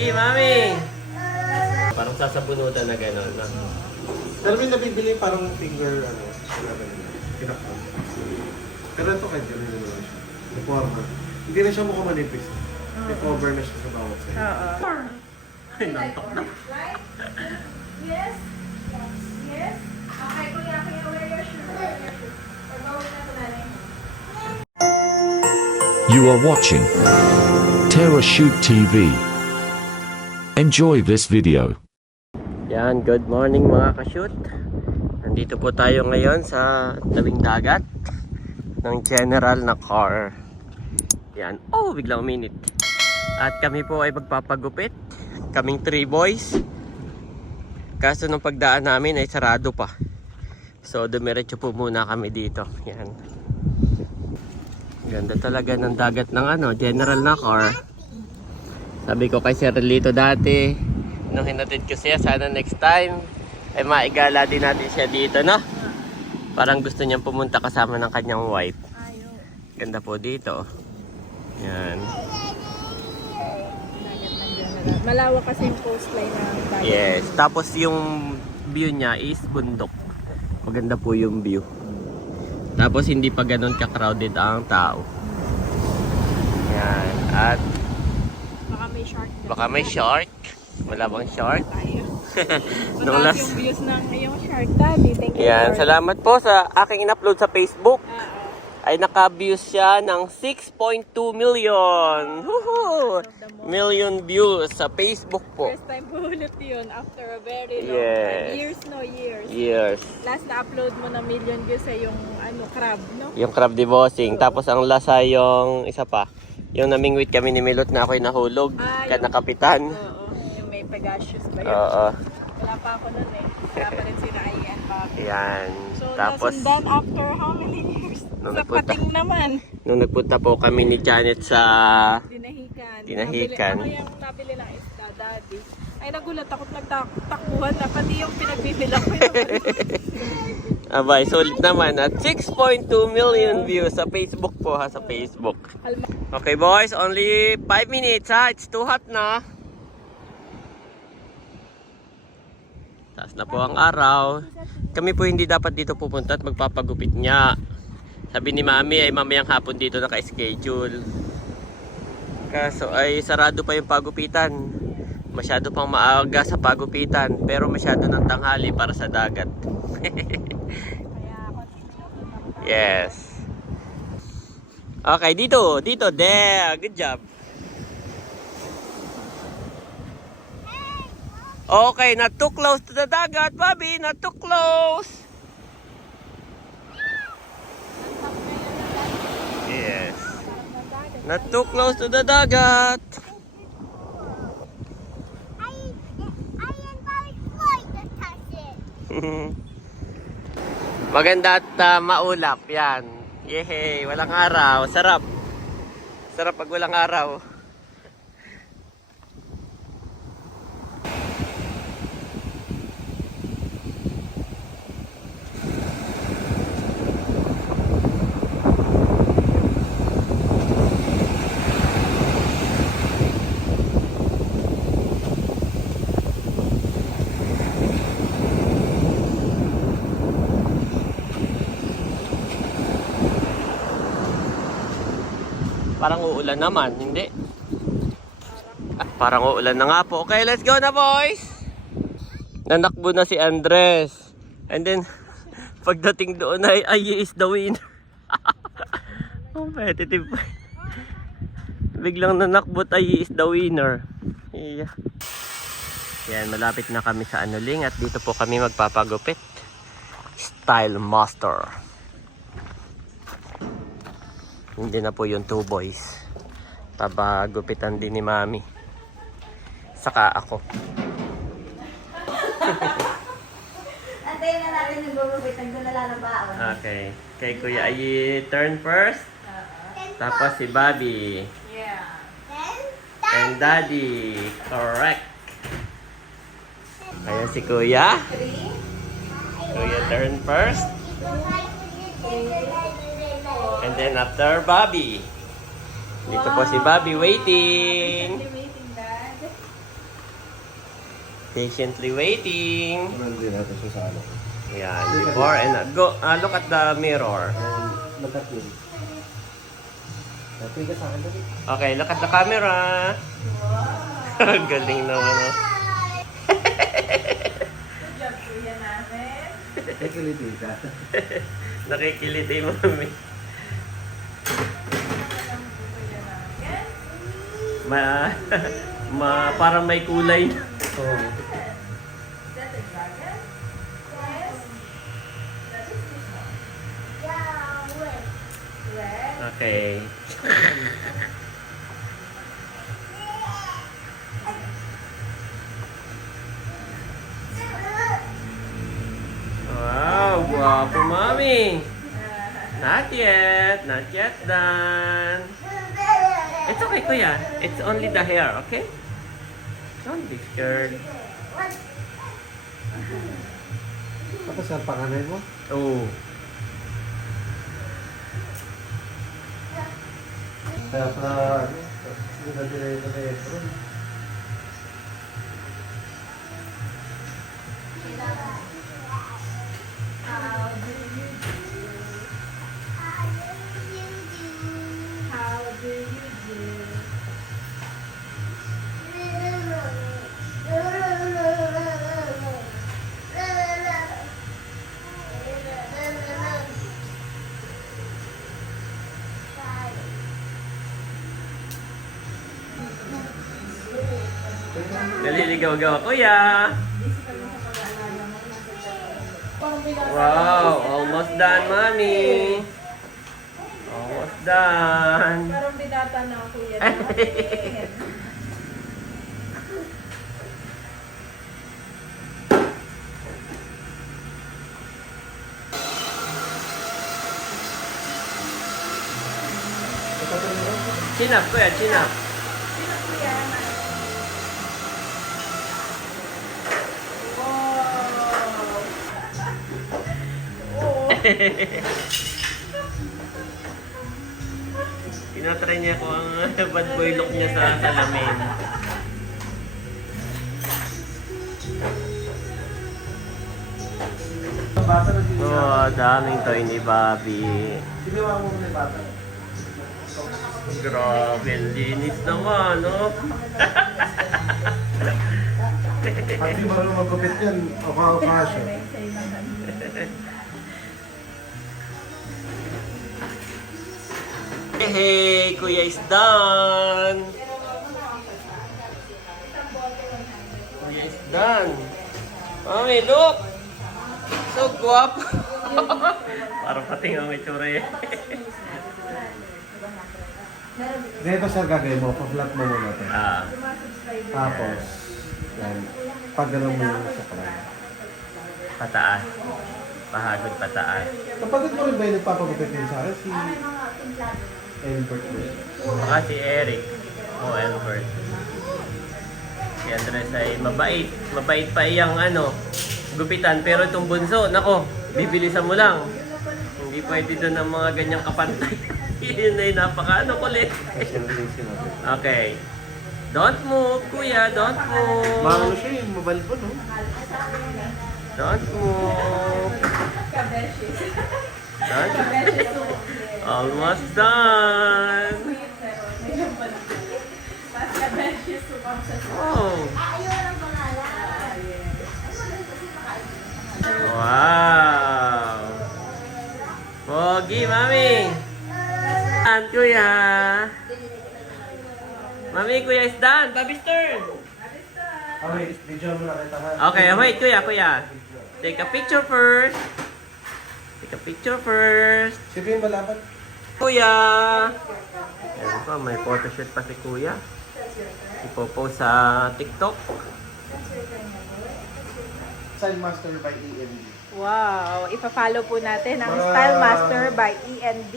Chi, mami! Parang sasabunutan na gano'n, no? Pero may nabibili parang finger, ano, pinakpan. Pero ito kahit gano'n na naman siya. May forma. Hindi na siya mukhang manipis. May cover na siya sa bawat side. Oo. Ay, nantok na. Yes. Yes. Okay, kuya, wear your shoes. Pag-bawin na ito nanay mo. You are watching Terra Shoot TV. Enjoy this video. Yan, good morning mga ka-shoot. Nandito po tayo ngayon sa tabing dagat ng general na car. Yan, oh, biglang uminit. At kami po ay magpapagupit. Kaming 3 boys. Kaso nung pagdaan namin ay sarado pa. So dumiretso po muna kami dito. Yan. Ganda talaga ng dagat ng ano, general na car. Sabi ko kay Sir Lito dati, nung hinatid ko siya, sana next time ay maigala din natin siya dito, no? Parang gusto niyang pumunta kasama ng kanyang wife. Ganda po dito. Yan. Malawak kasi yung coastline ng dagat. Yes. Tapos yung view niya is bundok. Maganda po yung view. Tapos hindi pa ganun ka-crowded ang tao. Yan. At Baka may shark. baka may shark. Wala bang shark? Tayo. Nung Mataas last... yung views ng iyong shark, Daddy. Thank you, Yan. Lord. Salamat po sa aking in-upload sa Facebook. Ay naka-views siya ng 6.2 million. Woohoo! Million views sa Facebook po. First time po ulit yun after a very long Yes. time. Years, no? Years. Years. Last na-upload mo na million views ay yung ano, crab, no? Yung crab debossing. Tapos ang lasa yung isa pa. Yung namingwit kami ni Milot na ako'y nahulog. Ka na kapitan. Oo. Yung may Pegasus ba yun? Oo. Wala pa ako nun eh. Wala pa rin sila Ian pa. Yan. So, Tapos nasundan after how many years? Nung Sa nagpunta- pating naman. nung nagpunta po kami ni Janet sa... Dinahikan. Dinahikan. Nabili, ako yung nabili ng isda, Daddy. Ay, nagulat ako nagtakbuhan na. Pati yung pinagbibilang ko yung Abay, sulit naman. At 6.2 million views sa Facebook po ha. Sa Facebook. Okay boys, only 5 minutes ha. It's too hot na. Taas na po ang araw. Kami po hindi dapat dito pupunta at magpapagupit niya. Sabi ni Mami ay mamayang hapon dito naka-schedule. Kaso ay sarado pa yung pagupitan. Masyado pang maaga sa pagupitan. Pero masyado ng tanghali para sa dagat. Yes. Okay, dito. Dito. There. Good job. Okay, not too close to the dagat, Bobby. Not too close. Yes. Not too close to the dagat. Maganda at maulap. Yan. Yehey. Walang araw. Sarap. Sarap pag walang araw. Parang uulan naman, hindi? Parang uulan na nga po. Okay, let's go na boys! Nanakbo na si Andres. And then, pagdating doon ay is the winner. Competitive. Biglang nanakbot ay is the winner. Yeah. Yan, malapit na kami sa Anuling at dito po kami magpapagupit. Style Master. Hindi na po yung 2 boys. Papagupitan din ni Mami. Saka ako. Antayin na natin yung gugupitan doon na lalabaon. Okay. Kay Kuya ay turn first. Tapos si Bobby. Yeah. And Daddy. Correct. Ayan si Kuya. Kuya turn first. And then after Bobby. Dito po si Bobby waiting. Waiting, Dad. Patiently waiting. Nandun natin siya sa ano. Ayan, before and go. Look at the mirror. Lagat yun. Natin ka sa akin dali. Okay, look at the camera. Galing naman. Oh. Good job, kuya namin. Nakiliti ka. Nakikiliti, mami. Kuya namin. Parang may kulay. So, Is that a dragon? Yes. That is this one. Red. Okay. Wow, guwapo, mami. Not yet done. It's okay, kuya. It's only the hair, okay? Don't be scared. tapos ang panganay mo? Oh. Kaya sa... Nagdilay na ito. How do you do? Naliligaw-gaw, kuya. Wow, almost done, mami. Almost done. Parang binata na ang kuya namin. Chin up, kuya, chin up. Sino kuya? Wow! Oo. Tinatry niya ko ang bad boy look niya sa salamin. Bata na din. Oh, daming toy ni Bobby. Ginawa mo muna yung bata. Grabe, linis naman, no? Pag di marunong magkupit yan, oka-oka siya. Hey, kuya is done. Kuya is done. Mami, look! So guwapo. Parang pati nga may tsura eh. Dito sir gagawin mo, pa-flat mo muna ito. Ah, Tapos, yan, pag-gano'n mo yung sa kamay. pataas. Pahagod pataas. Kapatid mo rin ba yung nagpapagupit din sa akin? Si Albert mo. Baka si Eric o Albert. Si Andres ay mabait. Mabait pa iyang gupitan. Pero itong bunso, nako, bibilisan mo lang. Hindi pwede doon ang mga ganyang kapantay. Yun ay kulit. Okay. Don't move, kuya. Don't move. Mahalo siya yung mobile phone, no? Don't move. Kabeshis. Don't. Kabeshis to. Almost done. Mas kabeshis to pang sa Oh. Ayun ang pangalan. Wow. Pogi, mami. Done, kuya. Mami, kuya is done. Bobby's turn. Okay, video mo na kita ha. Okay, wait, kuya. Take a picture first. Take a picture first. Sige yung balaban. Kuya. Ayan pa, may photoshoot pa si kuya. Ipopost sa TikTok. Style Master by EMD. Wow! Ipa-follow po natin ang Mga- Style Master by END.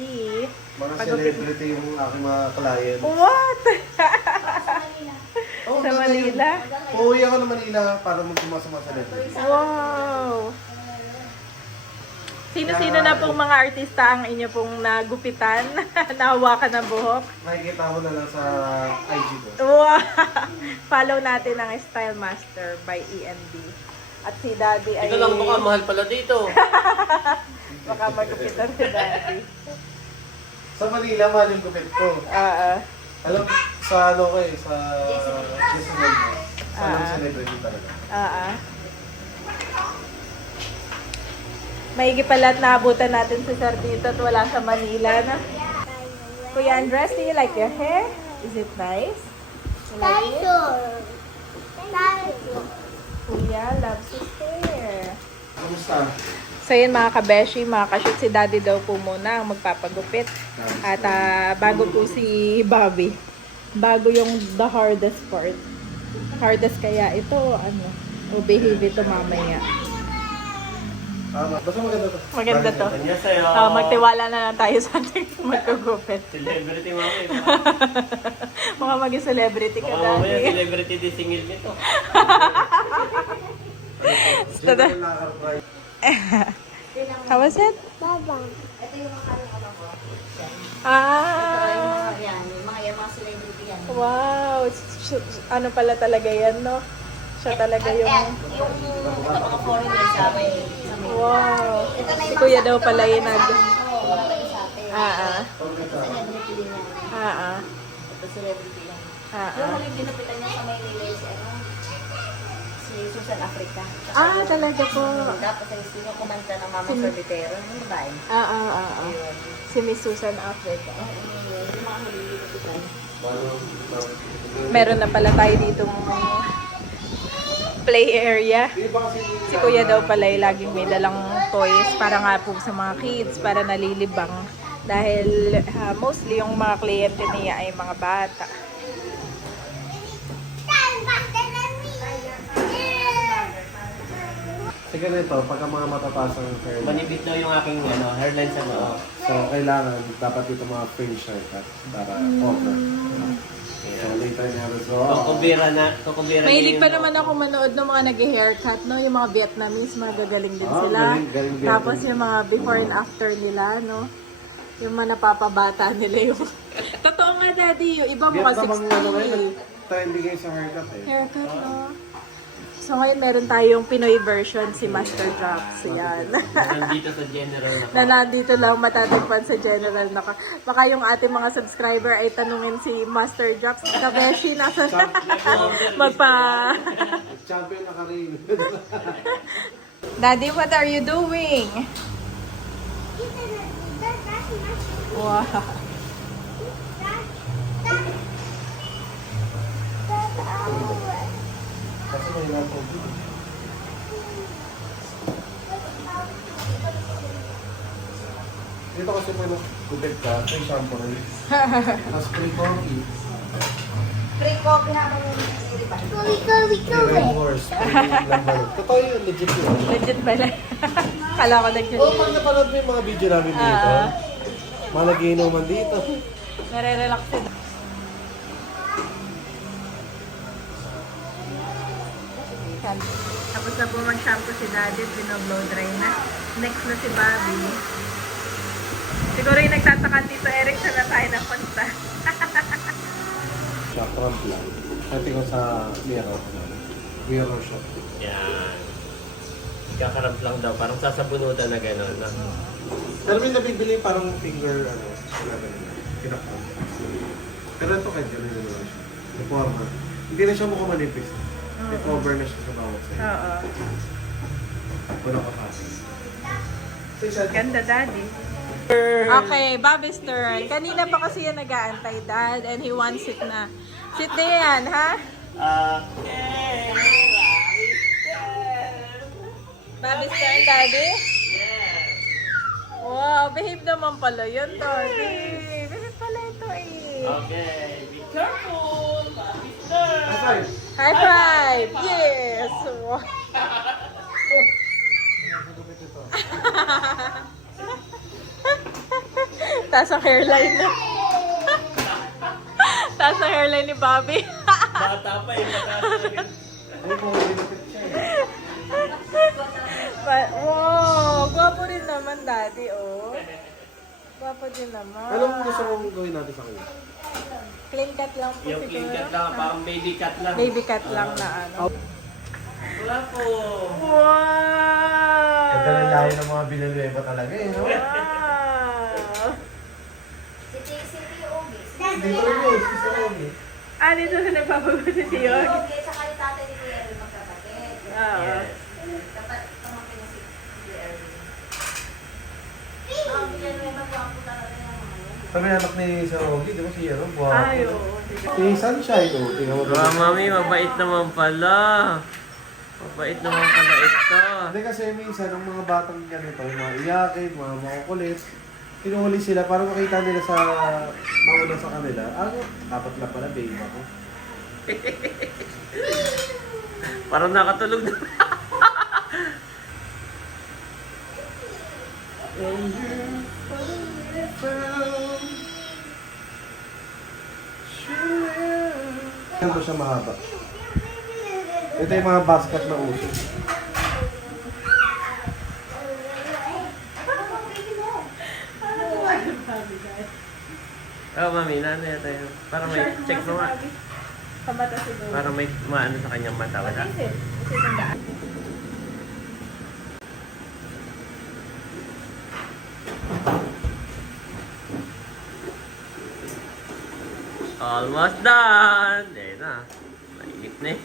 Mga Pagupit- celebrity yung aking mga client. What? Oh, Sa Manila? Uuwi ako ng Manila para magtumasama sa celebrity. Wow! Sino-sino na pong mga artista ang inyo pong nagupitan, nahawakan ng buhok? Makikita mo na lang sa IG ko. Wow! Follow natin ang Style Master by EMD. At si Daddy ay... Ito lang baka mahal pala dito. Baka magupitan si Daddy. Sa Manila, mahal yung gupit ko. Alam, sa ano ko eh, sa Jezebel. Sa mga celebrity talaga. Maigi pala at naabutan natin si Sir dito at wala sa Manila na. Kuya Andres, do you like your hair? Is it nice? You like it? Kuya loves his hair. Kamusta? So yun mga kabeshi, mga kashoot, si Daddy daw po muna ang magpapagupit. At bago po si Bobby. Bago yung the hardest part. Hardest kaya ito, behave ito mamaya. Basta maganda to. Maganda to. Kanya sa'yo. Magtiwala na lang tayo sa ating magkagupit. Celebrity mami. Mga maging celebrity ka, Baka mamaya Daddy. celebrity di singil nito. Siyempre nakaka-try. How was it? Ito yung mga ano ko. Ah! Yan, yung mga celebrity yan. Wow! Ano pala talaga yan, no? Siya talaga yung... Yung mga foreigner sa may... Wow! Ito na Si yung Kuya daw pala yung nag... Celebrity din yan. Ito celebrity yan. Yung huling ginapitan niya sa may nilay si Susan Africa. Talaga po. Dapat ay sino kumanta ng Mama Sorbitero. Yung babae. Si Miss Susan Africa. Yung mga huling ginapitan. Meron na pala tayo ditong play area. Si Kuya daw pala ay laging may dalang toys para nga po sa mga kids, para nalilibang. Dahil mostly yung mga kliyente niya ay mga bata. Sige nito, pagka mga matataas ang hair. Manipit daw yung aking hairline sa noo. So, kailangan, dapat dito mga fringe haircut para cover. So, later na result. Kukubira Mahilig pa naman ako manood ng mga nag-haircut, no? Yung mga Vietnamese, mga gagaling din sila. Galing Tapos yung mga before and after nila, no? Yung mga napapabata nila yung... Totoo nga, Daddy. Yung iba mga Vietnam ang ano ngayon, 60. trendy ngayon sa haircut eh. Haircut, no? So ngayon meron tayong Pinoy version, si Master Drops. Yan. Nandito sa general na Na nandito lang matatagpan sa general na baka yung ating mga subscriber ay tanungin si Master Drops, Kabeshi, nasa magpa... Champion na karin. Daddy, what are you doing? Wow. Kasi may lato. Dito kasi pag nagkupit ka, free shampoo rin. Tapos free coffee. Free coffee habang yung nililipan. Free Red Horse. Free lambar. Totoo yun, legit yun. Legit pala. Kala ko legit. Oo, pag napanood mo yung mga video namin dito, mga nagiinuman dito. Nare-relax din. Tapos na po mag-shampoo si Daddy, pinoblow dry na. Next na si Bobby. Siguro yung nagtataka dito, Eric, saan na tayo napunta? Shop ramp lang. Pati ko sa mirror. Mirror shop. Yan. Kakaramp lang daw. Parang sasabunutan na gano'n. No? Pero may nabibili parang finger, kinakam. Pero ito kahit gano'n naman siya. May forma. Hindi na siya mukhang manipis. May cover na siya sa bawat side. Oo. Wala ka kasi. Ganda, Daddy. Okay, Bobby's turn. Kanina pa kasi yan nag-aantay, Dad, and he wants it na. Sit diyan, ha? Okay. Bobby's turn, Daddy? Wow, behave naman pala yun, Daddy. Behave pala ito eh. Okay. Be careful. Bobby's turn. High five! Yes! Wow. Taas ang hairline na. Taas ang hairline ni Bobby. Bata pa yung mataas. Ay, kung hindi napit siya eh. Wow! Gwapo rin naman, Daddy, oh. Gwapo din naman. Anong gusto mong gawin natin sa kanya? Clean cut lang po Yung siguro. clean cut lang, parang baby cut lang. Baby cut lang na ano. Wala po. Wow! Ganda ng lahi ng mga Villanueva talaga eh, no? Wow! Si Ogi. Dito rin yun, si Ogi. Ah, dito na nagpapagulo si Si Yogi. Ogi, tsaka yung tatay ni Kuya Erwin magkapatid. Oo. Dapat pamangkin niya si Kuya Erwin. Yan may magwampo talaga yung mga yun. Kami anak ni Sir Ogi, di ba si Yero? Buwan. Ay, oo. Si Sunshine, oh. Tingnan mo. Wow, mami, mabait naman pala. Mabait naman pala ito. Hindi kasi minsan, ang mga batang ganito, yung mga iyakin, mga makukulit, tinuhuli sila para makita nila sa mauna sa kanila. Dapat na pala, babe ako. Parang nakatulog na. Ano ba siya mahaba? Ito yung mga basket na uso. Oh, mami, nano yata yun. Para may check mo nga. Sa mata siguro. Para may maano sa kanyang mata. Wala. Isit. Isit ang daan. Almost done! Eh na. Mainit na eh.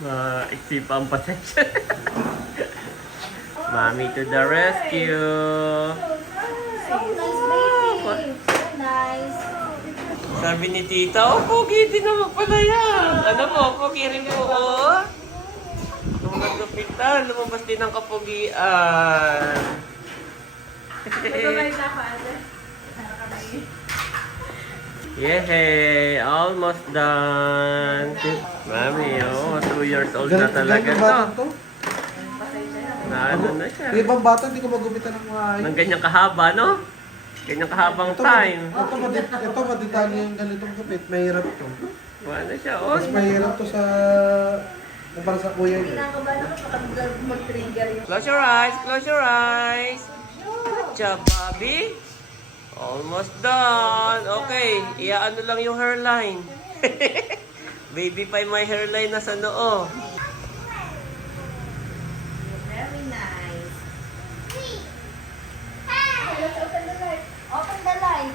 Maisipa ang pasensya. Mami to the rescue! So nice, baby. So nice. Sabi ni tita, oh, pogi din naman pala yan. Ano mo, pogi rin po, oh. Nung nagkapitan, lumabas din ang kapogian. Nagbabayad na ako, ate. Yehey! Almost done! Mami, oh, 2 years old na talaga Ganyan to. batang to? Na ano na siya. Yung ibang bata, hindi ko magupitan ng mga Nang ganyang kahaba, no? Ganyang kahabang time. Ito madidali yung ganitong gupit. Mahirap to. Ano siya, oh. Mas mahirap to sa... Kumpara sa kuya niya. Kinakabahan ako kapag mag-trigger yung... Close your eyes, close your eyes. Good job, Bobby. Almost done. Okay, iaano lang yung hairline. Baby pa may hairline na sa noo. Very nice. Let's open the light. Open the light.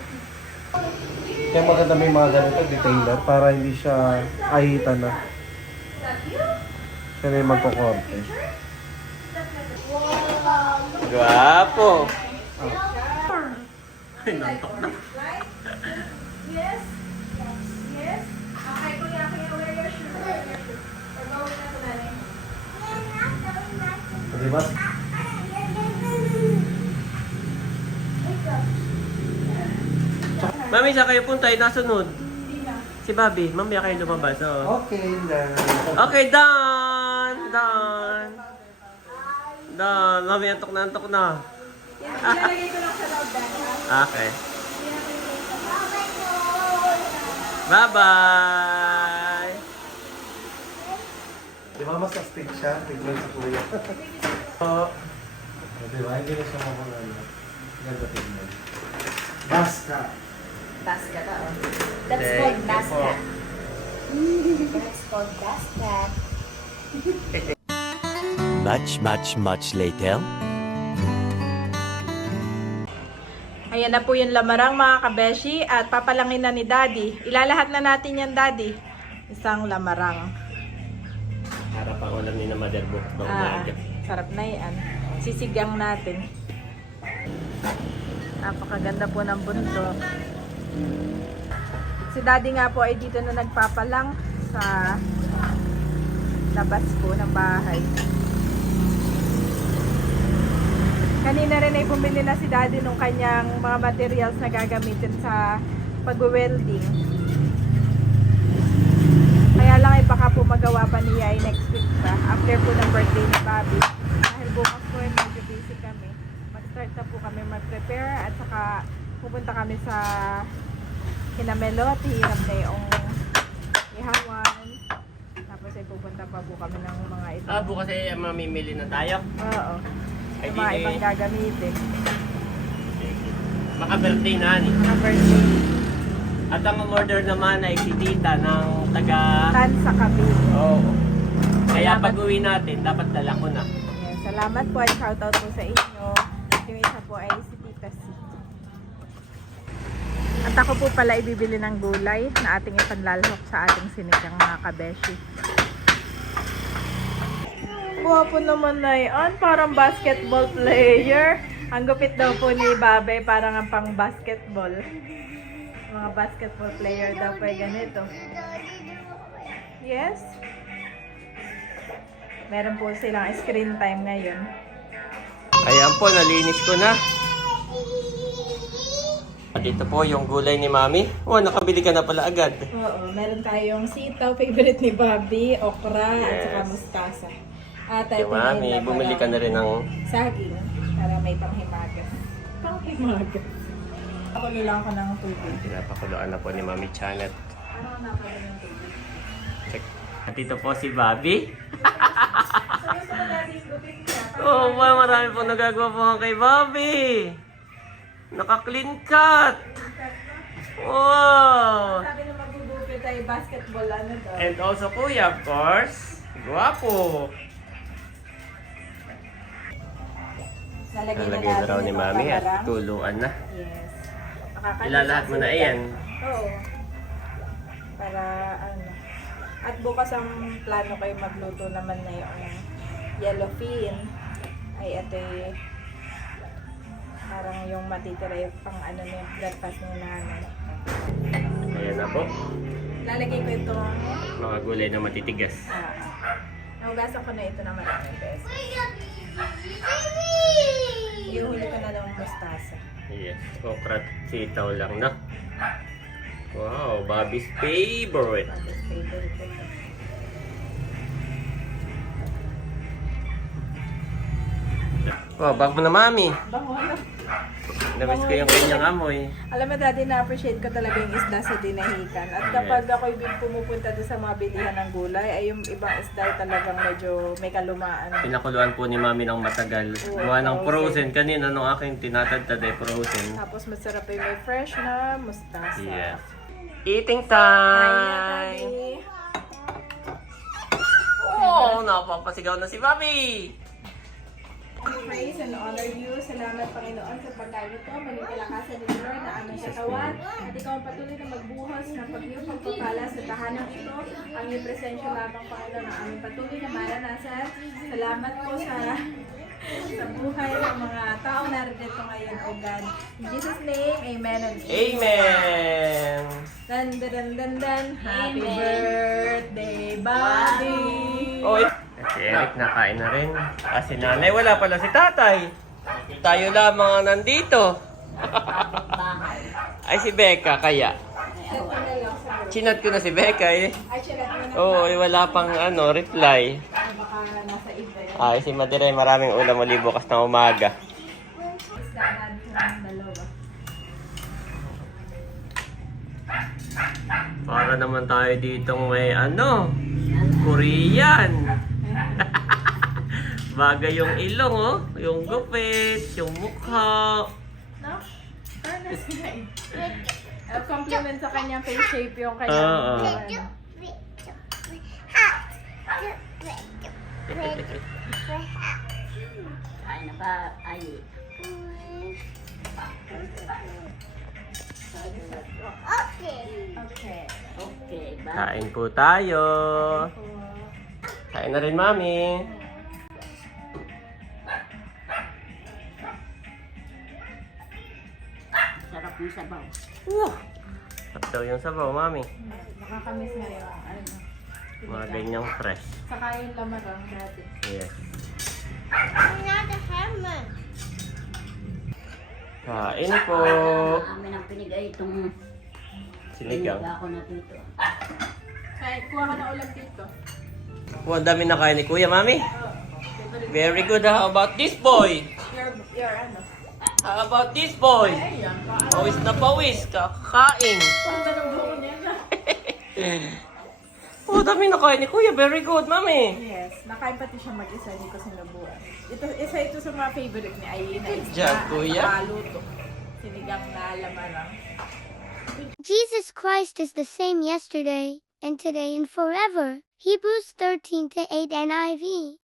Kaya maganda may mga ganito, detailer, para hindi siya ahitan na. Siya na yung magkukorte. Guwapo. Yes. Yes. Okay, kuya, wear your shoe. Wear your shoe. We're going na to daddy. Di ba? Mami, saan kayo punta? Nasunod. Si Bobby, mamaya kayo lumabas. Oh. Okay na. Okay, done! Done! Done. Mami, antok na. Ilalagay ko lang sa loob, Daddy. Okay. Bye-bye! Di ba mas astig siya? Tignan sa kuya. Oo. Di ba? Hindi na siya mamang ganda tignan. Basta. Basket, oh. That's Thank called you basket. That's called basket. Much later. Ayan na po yung lamarang mga kabeshi at papalangin na ni Daddy. Ilalahat na natin yan, Daddy. Isang lamarang. Harap ang ulam ni na motherbook na Ah, umaga. sarap na yan. Sisigang natin. Napakaganda po ng bundok. Si Daddy nga po ay dito na nagpapalang sa labas po ng bahay. Kanina rin ay bumili na si Daddy nung kanyang mga materials na gagamitin sa pag-welding. Kaya lang ay baka po magawa pa niya ay next week pa, after po ng birthday ni Bobby. Dahil bukas po ay medyo busy kami. Mag-start na po kami mag-prepare at saka pupunta kami sa Kinamelot. Hirap na yung ihawan. Tapos ay pupunta pa po kami ng mga ito. Bukas ay mamimili na tayo. Oo. Ay, Yung mga di- ibang gagamitin. Maka-birthday na ni. Mga birthday. At ang umorder naman ay si Tita ng taga... Tan sa Cavite. Oo. Kaya Salamat. pag uwi natin, dapat dala ko na. Yes, salamat po at shoutout po sa inyo. Yung isa po ay si Tita C. At ako po pala ibibili ng gulay na ating ipanlalhok sa ating sinigang mga kabeshi. Guwapo naman na yan. Parang basketball player. Ang gupit daw po ni Babay, parang ang pang basketball. Mga basketball player daw po ay ganito. Yes. Meron po silang screen time ngayon. Ayan po, nalinis ko na. Dito po yung gulay ni Mami. Oh, nakabili ka na pala agad. Oo, meron tayong sitaw, favorite ni Bobby, okra, at saka Yes. mustasa. At Si ito Mami, na bumili ka na rin ng... saging para may panghimagas. Panghimagas. Ako nilang ko ng tubig. Pinapakuluan na po ni Mami Janet. Ano ang napalo ng tubig? Check. At dito po si Bobby. So, gusto mo natin gupit niya. Oh, marami pong nagagawa po kay Bobby. Naka-clean cut. Wow! Sabi na magugupit ay basketball ano daw. And also kuya, of course. Guwapo. Nalagay Nalagay na raw ni itong Mami at paharang. tuluan na. Yes. Nakakalis Ilalahat mo ang na sinigang. iyan. Oo. Para ano. At bukas ang plano kayo magluto naman na yung yellowfin. Ay ito parang yung matitira yung pang ano na yung breakfast ng nanay. Ayan na po. Lalagay ko itong Mga gulay na matitigas. nahugasan ko na ito ng maraming beses. Iuhuli ko na ng mustasa. Yes. Okra at sitaw lang na. Wow, Bobby's favorite. Tapos favorite ko ito. Wow, bag mo na Mami. Bango na. Namiss ko yung kanyang amoy. Alam mo dati na-appreciate ko talaga yung isda sa dinahikan. At kapag ako'y pumupunta doon sa mga bilihan ng gulay, ay yung ibang isda ay talagang medyo may kalumaan. Pinakuluan po ni Mami ng matagal. Oo, Gawa ng frozen. frozen. Kanina nung aking tinatagtad ay frozen. Tapos masarap yung may fresh na mustasa. Yes. Eating Kain na, time! Daddy. Oh, napapasigaw na si Bobby! Praise and honor you. Salamat, Panginoon, sa pagkain ito. Maging kalakasan ni Lord na aming katawan. At ikaw ang patuloy na magbuhos ng pag-iyong pagpapala sa tahanan ito. Ang iyong presensya lamang, Panginoon, na aming patuloy na maranasan. Salamat po sa buhay ng mga taong narito ngayon, O God. In Jesus' name, amen and Amen! Dan, dan, dan, dan, dan. Happy birthday, Bobby! Oy! Si Eric nakain na rin. Si nanay wala pala si tatay. Tayo lamang ang nandito. Ay si Becca kaya. Chinat ko na si Becca eh. Ay, siya na Oo, wala pang reply. baka nasa iba yan. Ay si Madire maraming ulam uli bukas ng umaga. Isda natin ng dalawa. Para naman tayo ditong may Korean. Bagay yung ilong oh, yung gupit, yung mukha. No? Fairness nga eh. Compliment sa kanyang face shape yung kanyang Oo. Ay, naka, ay. Okay. Okay, ba? Kain po tayo. Kain na rin, Mami. Sarap ng sabaw. Sarap daw yung sabaw, Mami. Nakakamiss nga yung ano. Mga ganyang fresh. Saka yung lamarang dati. Yes. Kain po. Amin ang pinigay itong Sinigang. piniga ko na dito. Kaya kuha ka na ulam dito. Ang dami na kain ni Kuya, Mami. Oh. Favorite. Very good. How about this boy? Your ano? How about this boy? Ayan. Pawis na pawis. Kakain. Ang ganang buko niya na. dami na kain ni Kuya. Very good, mami. Yes, nakain pati siya mag-isa, hindi ko sinubuan. Ito sa mga favorite ni Aileen na Good job, Kuya. Luto. Sinigang na lamarang. Jesus Christ is the same yesterday, and today, and forever. Hebrews 13:8 NIV.